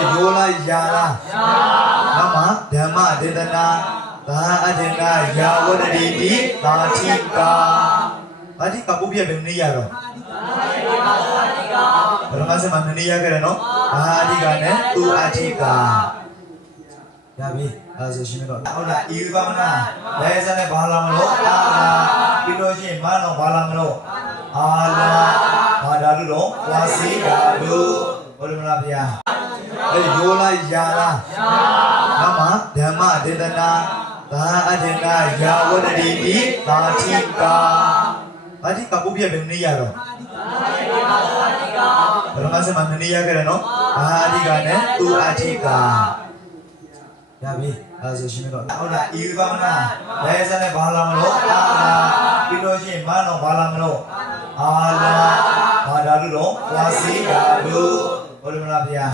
ယောလာယာလာနမဓမ္မဒေသနာသာအတေနာယာဝတ္တိတိသာတိကာဘာတိကပုပ္ပိယဘယ်နည်းရတော့ပရမစမနည်းရကြတယ်နော်ဘာတိကနဲ့သူအတိကာရပြီအဲဆိုရှင်းတော့ဟုတ်လားဤကမနာလဲစနဲ့ဘာလာမလို့အာလာပြီးလို့ရှိရင်မနောဘာလာမလို့အာလာဘာဓာတုတော့ဝါစီဓာတုဘုရားမလားဗျာယောလာယာလာနမဓမ္မဒေသနာသာအတေနာယာဝတ္တိတိသာတိကာဘာတိကပုပ္ပိယဘယ်နည်းရတော့ပရမစမနည်းရကြတယ်နော်ဘာတိကနဲ့သူအတိကာရပြီအဲဆိုရှင်းတော့ဟုတ်လားဤကမနာလဲစနဲ့ဘာလာမလို့အာလာပြီးလို့ရှိရင်မနောဘာလာမလို့အာလာဘာဓာတုတော့ဝါစီဓာတုဘုရားမလားဗျာ